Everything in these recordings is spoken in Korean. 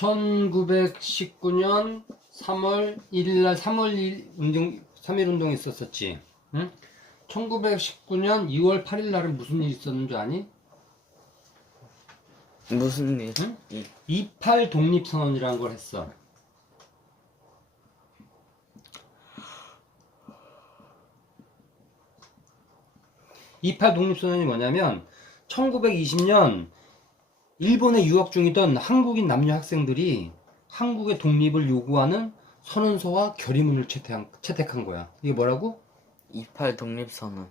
1919년 3월 1일 날 3월 1 운동 3일 운동이 있었었지. 응? 1919년 2월 8일 날은 무슨 일이 있었는 줄 아니? 무슨 일? 응? 이- 28 독립 선언이라는 걸 했어. 이팔 독립선언이 뭐냐면 1920년 일본에 유학 중이던 한국인 남녀 학생들이 한국의 독립을 요구하는 선언서와 결의문을 채택한, 채택한 거야. 이게 뭐라고? 28 독립선언.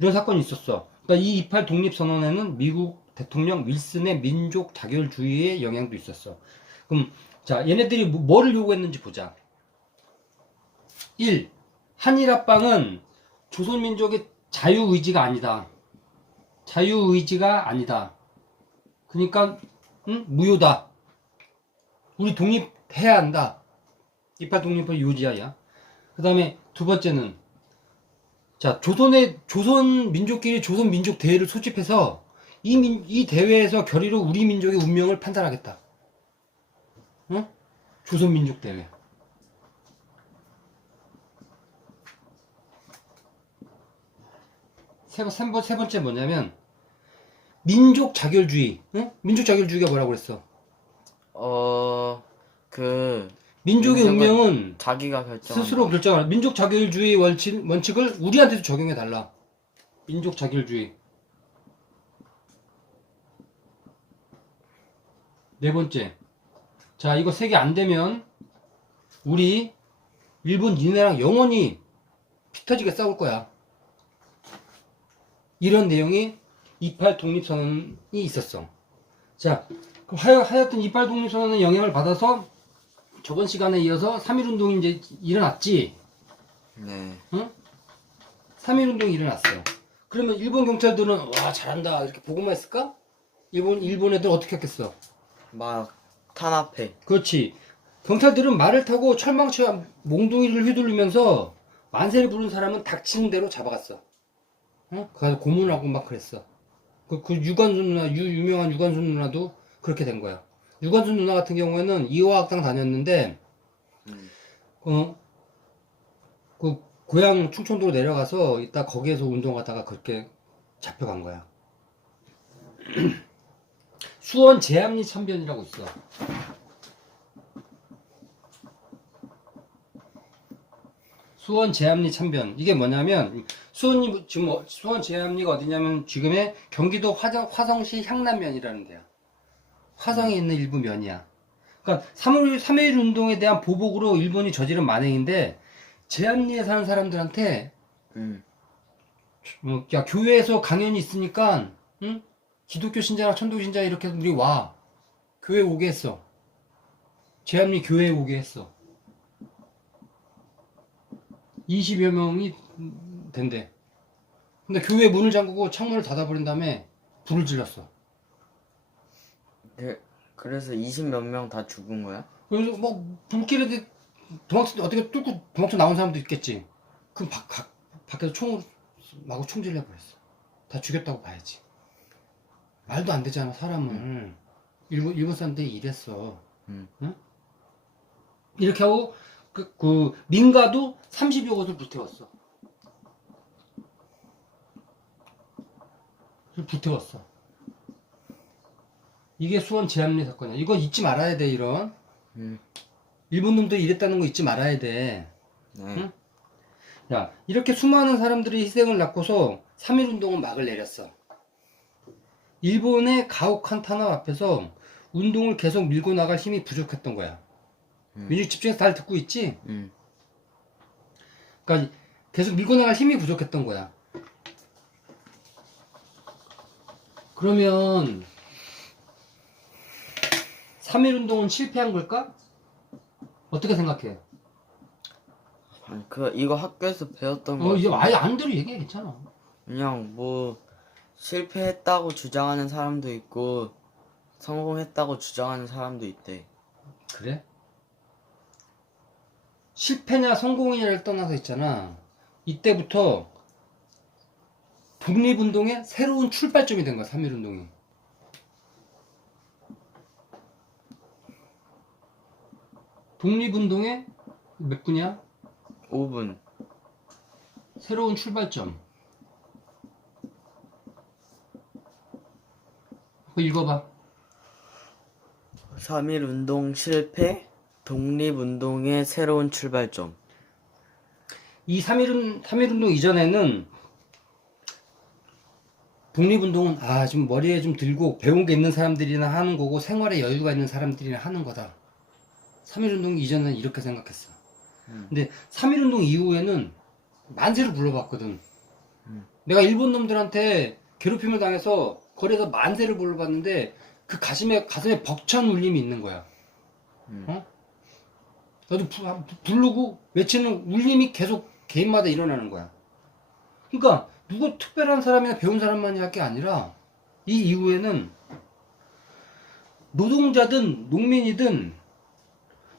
이런 사건이 있었어. 그러니까 이 28 독립선언에는 미국 대통령 윌슨의 민족 자결주의의 영향도 있었어. 그럼 자 얘네들이 뭐- 뭐를 요구했는지 보자. 1. 한일 합방은 조선민족의 자유의지가 아니다. 자유의지가 아니다. 그러니까 응? 무효다. 우리 독립해야 한다. 28 독립을 유지하야. 그 다음에 두 번째는 자, 조선의, 조선 민족끼리 조선 민족 대회를 소집해서 이, 민, 이 대회에서 결의로 우리 민족의 운명을 판단하겠다. 응? 조선 민족 대회. 세, 번- 세 번째 뭐냐면, 민족 자결주의. 응? 민족 자결주의가 뭐라고 그랬어? 어, 그, 민족의 민족은- 운명은 자기가 결정. 스스로 결정하는 민족 자결주의 원칙, 원칙을 우리한테도 적용해 달라. 민족 자결주의. 네 번째. 자, 이거 세 개 안 되면 우리 일본 니네랑 영원히 피 터지게 싸울 거야. 이런 내용이 28 독립선언이 있었어. 자, 그럼 하여, 하여튼 28 독립선언의 영향을 받아서 저번 시간에 이어서 3.1 운동이 이제 일어났지. 네. 3.1 운동이 일어났어요. 그러면 일본 경찰들은 와 잘한다 이렇게 보고만 했을까? 일본 일본 애들 어떻게 했겠어? 막, 탄압해. 그렇지. 경찰들은 말을 타고 철망치와 몽둥이를 휘두르면서 만세를 부른 사람은 닥치는 대로 잡아갔어. 어? 가서 고문하고 막 그랬어. 그, 그 유관순 누나, 유, 유명한 유관순 누나도 그렇게 된 거야. 유관순 누나 같은 경우에는 이화학당 다녔는데, 음. 어, 그 고향 충청도로 내려가서 이따 거기에서 운동하다가 그렇게 잡혀간 거야. 수원 제암리 참변이라고 있어. 수원 제암리 참변 이게 뭐냐면 수원이 지금 어- 수원 제암리가 어디냐면 지금의 경기도 화정, 화성시 향남면이라는 데야. 화성에 있는 일부 면이야. 그러니까 3월 3.1 운동에 대한 보복으로 일본이 저지른 만행인데 제암리에 사는 사람들한테 음. 어, 야 교회에서 강연이 있으니까 응? 기독교 신자나 천도 신자 이렇게 우리 와 교회 오게 했어. 제암리 교회에 오게 했어. 20여 명이 된대. 근데 교회 문을 잠그고 창문을 닫아버린 다음에 불을 질렀어. 네. 그래서 20 몇 명 다 죽은 거야? 그래서 뭐 불길에 도망쳐 어떻게 뚫고 도망쳐 나온 사람도 있겠지. 그럼 밖, 각- 밖에서 총으로 마구 총질해 버렸어. 다 죽였다고 봐야지. 말도 안 되잖아 사람을. 일본 일본 사람들이 이랬어. 음. 응? 이렇게 하고 그, 그 민가도 30여 곳을 불태웠어. 불태웠어. 이게 수원 제암리 사건이야. 이거 잊지 말아야 돼 이런. 음. 일본 놈도 이랬다는 거 잊지 말아야 돼. 네. 응? 야, 이렇게 수많은 사람들이 희생을 낳고서 3.1 운동은 막을 내렸어. 일본의 가혹한 탄압 앞에서 운동을 계속 밀고 나갈 힘이 부족했던 거야. 음. 민주 집중해서 잘 듣고 있지? 음. 그러니까 계속 밀고 나갈 힘이 부족했던 거야. 그러면 3.1 운동은 실패한 걸까? 어떻게 생각해? 아니, 그, 이거 학교에서 배웠던 거. 어, 이제 아예 안 대로 얘기해 괜찮아. 그냥 뭐, 실패했다고 주장하는 사람도 있고, 성공했다고 주장하는 사람도 있대. 그래? 실패냐 성공이냐를 떠나서 있잖아. 이때부터 독립운동의 새로운 출발점이 된 거야, 3.1운동이. 독립운동의 몇 분이야? 5분. 새로운 출발점. 그거 읽어봐. 3.1 운동 실패, 독립운동의 새로운 출발점. 이 3.1운, 3.1운동 이전에는 독립운동은 아, 좀 머리에 좀 들고 배운 게 있는 사람들이나 하는 거고 생활에 여유가 있는 사람들이나 하는 거다. 3.1운동 이전에는 이렇게 생각했어. 음. 근데 3.1운동 이후에는 만세를 불러봤거든. 내가 일본 놈들한테 괴롭힘을 당해서 거리에서 만세를 불러봤는데 그 가슴에, 가슴에 벅찬 울림이 있는 거야. 음. 어? 나도 부, 부- 부르고 외치는 울림이 계속 개인마다 일어나는 거야. 그러니까 누구 특별한 사람이나 배운 사람만이 할 게 아니라 이 이후에는 노동자든 농민이든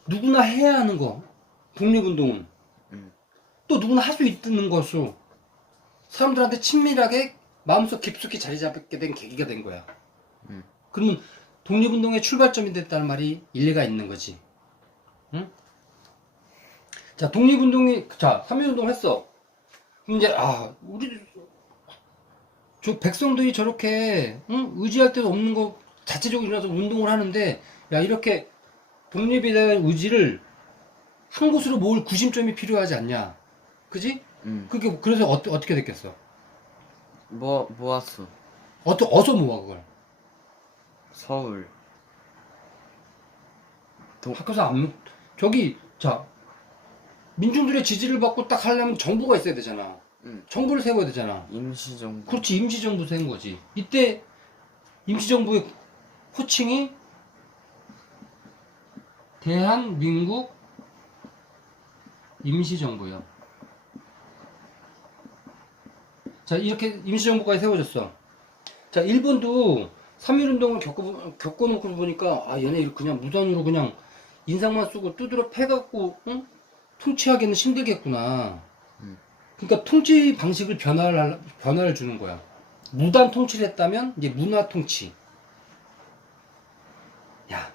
누구나 해야 하는 거 독립운동은 음. 또 누구나 할 수 있는 것으로 사람들한테 친밀하게 마음속 깊숙이 자리 잡게 된 계기가 된 거야. 음. 그러면 독립운동의 출발점이 됐다는 말이 일리가 있는 거지. 응? 자, 독립운동이, 자, 3.1운동 했어. 그럼 이제, 아, 우리, 저 백성들이 저렇게, 응? 의지할 데도 없는 거 자체적으로 일어나서 운동을 하는데, 야, 이렇게 독립에 대한 의지를 한 곳으로 모을 구심점이 필요하지 않냐. 그지? 음. 그게, 그래서 어, 어떻게 됐겠어? 뭐, 모았어. 어떠, 어서 모아, 그걸? 서울. 학교에서 안, 모- 저기, 자, 민중들의 지지를 받고 딱 하려면 정부가 있어야 되잖아. 음. 정부를 세워야 되잖아. 임시정부. 그렇지, 임시정부 세운 거지. 이때 임시정부의 호칭이 대한민국 임시정부야. 자, 이렇게 임시정부까지 세워졌어. 자, 일본도 3.1운동을 겪어, 겪어놓고 보니까, 아, 얘네 이렇게 그냥 무단으로 그냥 인상만 쓰고 두드려 패갖고, 응? 통치하기는 힘들겠구나. 음. 그러니까 통치 방식을 변화를, 할- 변화를 주는 거야. 무단 통치를 했다면, 이제 문화 통치. 야,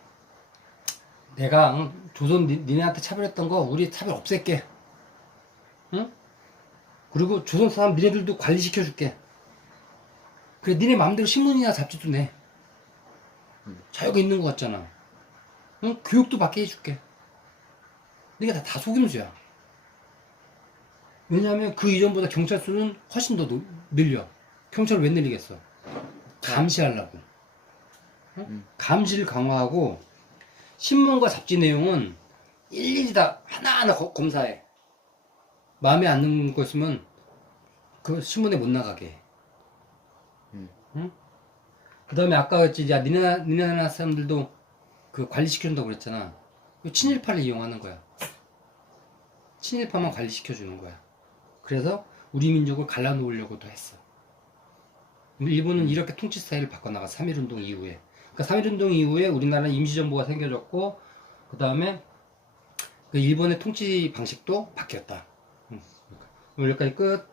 내가, 응? 조선 니, 니네한테 차별했던 거, 우리 차별 없앨게. 응? 그리고 조선 사람 니네들도 관리시켜 줄게. 그래, 니네 마음대로 신문이나 잡지도 내. 자유가 있는 것 같잖아. 응? 교육도 받게 해줄게. 이게 다, 다 속임수야. 왜냐하면 그 이전보다 경찰 수는 훨씬 더 노- 늘려. 경찰을 왜 늘리겠어? 감시하려고. 응? 음. 감시를 강화하고 신문과 잡지 내용은 일일이 다 하나하나 거- 검사해. 마음에 안 드는 거 있으면 그 신문에 못 나가게 해. 음. 응? 그 다음에 아까 그랬지, 야, 니네, 나- 니네 나라 사람들도 그 관리시켜준다고 그랬잖아. 그 친일파를 이용하는 거야. 친일파만 관리시켜 주는 거야. 그래서 우리 민족을 갈라놓으려고도 했어. 일본은 이렇게 통치 스타일을 바꿔나가 3.1운동 이후에. 그러니까 3.1운동 이후에 우리나라는 임시정부가 생겨졌고, 그 다음에 그 일본의 통치 방식도 바뀌었다. 응. 오늘 여기까지 끝.